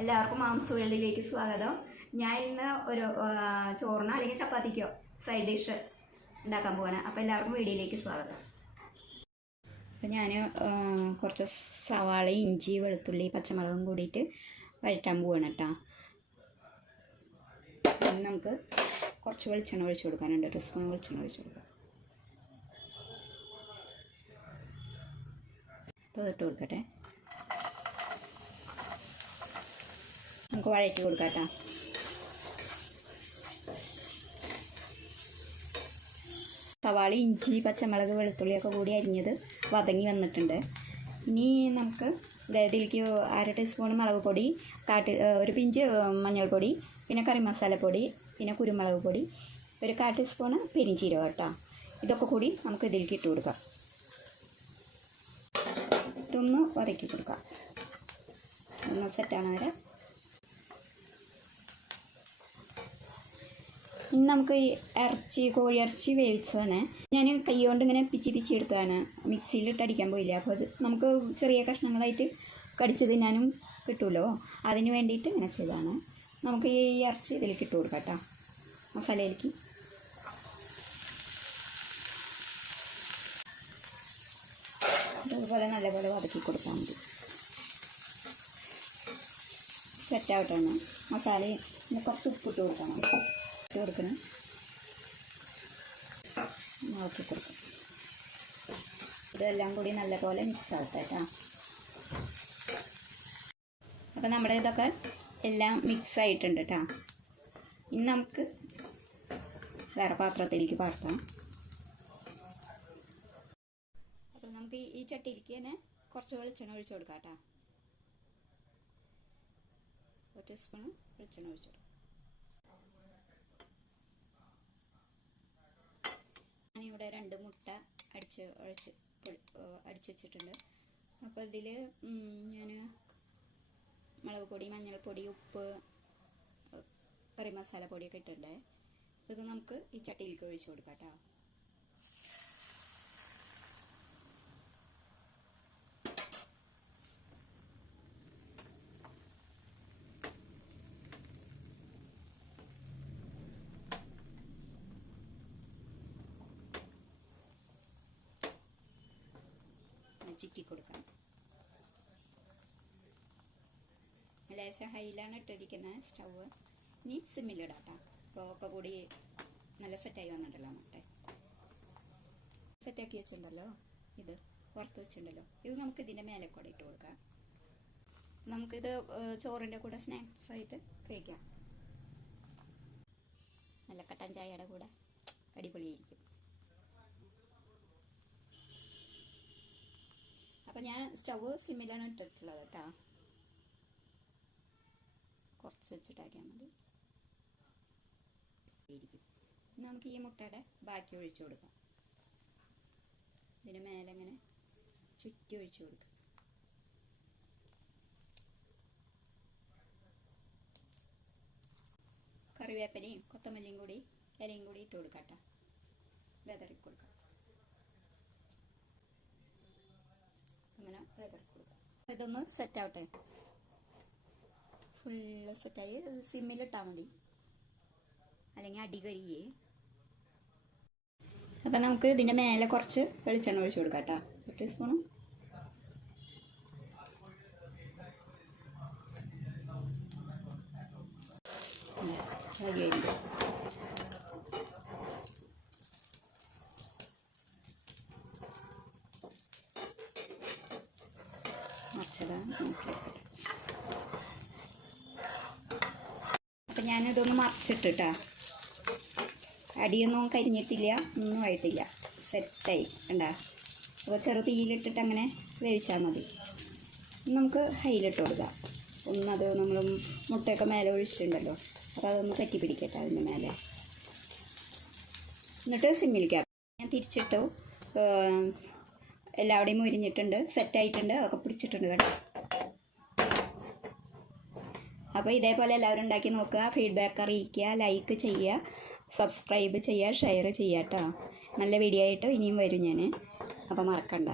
എല്ലാവർക്കും മാംസ് വേൾഡിലേക്ക് സ്വാഗതം. ഞാൻ ഇന്ന് ഒരു ചോറിനോ അല്ലെങ്കിൽ ചപ്പാത്തിക്കോ സൈഡ് ഡിഷ് ഉണ്ടാക്കാൻ പോവാണ്. അപ്പോൾ എല്ലാവർക്കും വീഡിയോയിലേക്ക് സ്വാഗതം. അപ്പോൾ ഞാൻ കുറച്ച് സവാള, ഇഞ്ചി, വെളുത്തുള്ളി, പച്ചമുളകും കൂടിയിട്ട് വഴറ്റാൻ പോവാണ് കേട്ടോ. നമുക്ക് കുറച്ച് വെളിച്ചെണ്ണ ഒഴിച്ച് കൊടുക്കാനുണ്ട്. 1 സ്പൂൺ വെളിച്ചെണ്ണ ഒഴിച്ച് കൊടുക്കാം. അപ്പോൾ ഇട്ട് കൊടുക്കട്ടെ. നമുക്ക് വഴറ്റി കൊടുക്കാം കേട്ടോ. സവാള, ഇഞ്ചി, പച്ചമുളക്, വെളുത്തുള്ളിയൊക്കെ കൂടി അരിഞ്ഞത് വതങ്ങി വന്നിട്ടുണ്ട്. ഇനി നമുക്ക് ഇതിലേക്ക് 1/2 ടീസ്പൂൺ മുളക് പൊടി, ഒരു പിഞ്ച് മഞ്ഞൾപ്പൊടി, പിന്നെ കറി മസാലപ്പൊടി, പിന്നെ കുരുമുളക് പൊടി, ഒരു 1/4 ടീസ്പൂൺ പെരിഞ്ചീരകം കേട്ടോ. ഇതൊക്കെ കൂടി നമുക്ക് ഇതിലേക്ക് ഇട്ട് കൊടുക്കാം. ഇട്ടൊന്ന് വതക്കി കൊടുക്കാം. ഒന്ന് സെറ്റാണ് വരെ. ഇനി നമുക്ക് ഈ കോഴി ഇറച്ചി വേവിച്ചതാണ്. ഞാൻ കൈ കൊണ്ട് ഇങ്ങനെ പിച്ചി എടുത്തതാണ്. മിക്സിയിലിട്ട് അടിക്കാൻ പോയില്ല. അപ്പോൾ അത് നമുക്ക് ചെറിയ കഷ്ണങ്ങളായിട്ട് കടിച്ച് തിന്നാനും കിട്ടുമല്ലോ, അതിന് വേണ്ടിയിട്ട് ഇങ്ങനെ ചെയ്തതാണ്. നമുക്ക് ഈ ഇറച്ചി ഇതിലേക്ക് ഇട്ട് കൊടുക്കാം കേട്ടോ, മസാലയിലേക്ക്. അതുപോലെ നല്ലപോലെ വതക്കി കൊടുത്താൽ മതി. സെറ്റാവട്ടെ. മസാലയും കുറച്ച് ഉപ്പിട്ട് കൊടുക്കണം. കൊടുക്കണം നോക്കി കൊടുക്കും. ഇതെല്ലാം കൂടി നല്ലപോലെ മിക്സ് ആവട്ടെ കേട്ടോ. അപ്പം നമ്മുടെ ഇതൊക്കെ എല്ലാം മിക്സ് ആയിട്ടുണ്ട് കേട്ടോ. ഇനി നമുക്ക് വേറെ പാത്രത്തിലേക്ക് പകർത്താം. അപ്പം നമുക്ക് ഈ ചട്ടിയിലേക്ക് തന്നെ കുറച്ച് വെളിച്ചെണ്ണ ഒഴിച്ച് കൊടുക്കാം കേട്ടോ. 1 ടീസ്പൂൺ വെളിച്ചെണ്ണ ഒഴിച്ച് കൊടുക്കാം. ഞാനിവിടെ 2 മുട്ട അടിച്ച് വെച്ചിട്ടുണ്ട്. അപ്പോൾ ഇതിൽ ഞാൻ മുളക് പൊടി, മഞ്ഞൾപ്പൊടി, ഉപ്പ്, കറി മസാല പൊടിയൊക്കെ ഇട്ടിട്ടുണ്ട്. ഇത് നമുക്ക് ഈ ചട്ടിയിലേക്ക് ഒഴിച്ച് കൊടുക്കാം കേട്ടോ. ചിക്കി കൊടുക്കണം. ലേശം ഹൈയിലാണ് ഇട്ടിരിക്കുന്നത് സ്റ്റവ്. ഇനി സിമ്മിലിടാം കേട്ടോ. അപ്പോൾ ഒക്കെ കൂടി നല്ല സെറ്റായി വന്നിട്ടുണ്ടല്ലോ. മുട്ട സെറ്റാക്കി വെച്ചിട്ടുണ്ടല്ലോ, ഇത് വറുത്ത് വെച്ചിട്ടുണ്ടല്ലോ. ഇത് നമുക്ക് ഇതിൻ്റെ മേലെ കൂടെ ഇട്ട് കൊടുക്കാം. നമുക്കിത് ചോറിൻ്റെ കൂടെ സ്നാക്സ് ആയിട്ട് കഴിക്കാം. നല്ല കട്ടൻ ചായയുടെ കൂടെ അടിപൊളിയായിരിക്കും. അപ്പം ഞാൻ സ്റ്റവ് സിമ്മിലാണ് ഇട്ടിട്ടുള്ളത് കേട്ടോ. കുറച്ച് വെച്ചിട്ടാക്കിയാൽ മതി. നമുക്ക് ഈ മുട്ടയുടെ ബാക്കി ഒഴിച്ചു കൊടുക്കാം. ഇതിന് മേലെ ഇങ്ങനെ ചുറ്റി ഒഴിച്ചു കൊടുക്കാം. കറിവേപ്പിലയും കൊത്തമല്ലിയും കൂടി ഇലയും കൂടി ഇട്ട് കൊടുക്കാം കേട്ടോ. വെതറി കൊടുക്കാം. അങ്ങനെ വെതറി കൊടുക്കാം. ഇതൊന്ന് സെറ്റാവട്ടെ. ഫുള്ള് സെറ്റായി. സിമ്മിലിട്ടാൽ മതി, അല്ലെങ്കിൽ അടികരിയേ. അപ്പം നമുക്ക് ഇതിൻ്റെ മേലെ കുറച്ച് വെളിച്ചെണ്ണ ഒഴിച്ച് കൊടുക്കാം കേട്ടോ. 1 ടീസ്പൂൺ. അപ്പം ഞാനിതൊന്ന് മറിച്ചിട്ടിട്ടാ. അടിയൊന്നും കരിഞ്ഞിട്ടില്ല, ഒന്നും ആയിട്ടില്ല, സെറ്റായി കണ്ടാ. അപ്പോൾ ചെറു തീയിലിട്ടിട്ട് അങ്ങനെ വേവിച്ചാൽ മതി. നമുക്ക് ഹൈയിലിട്ട് കൊടുക്കാം. ഒന്നത് നമ്മൾ മുട്ടയൊക്കെ മേലെ ഒഴിച്ചിട്ടുണ്ടല്ലോ, അപ്പോൾ അതൊന്ന് കറ്റി പിടിക്കട്ടെ അതിൻ്റെ മേലെ. എന്നിട്ട് സിമ്മിലിക്കാം. ഞാൻ തിരിച്ചിട്ടു. എല്ലാവിടെയും മുരിഞ്ഞിട്ടുണ്ട്, സെറ്റായിട്ടുണ്ട്, അതൊക്കെ പിടിച്ചിട്ടുണ്ട് കേട്ടോ. അപ്പോൾ ഇതേപോലെ എല്ലാവരും ഉണ്ടാക്കി നോക്കുക. ഫീഡ്ബാക്ക് അറിയിക്കുക, ലൈക്ക് ചെയ്യുക, സബ്സ്ക്രൈബ് ചെയ്യുക, ഷെയർ ചെയ്യുക കേട്ടോ. നല്ല വീഡിയോ ആയിട്ട് ഇനിയും വരും ഞാൻ. അപ്പോൾ മറക്കണ്ട.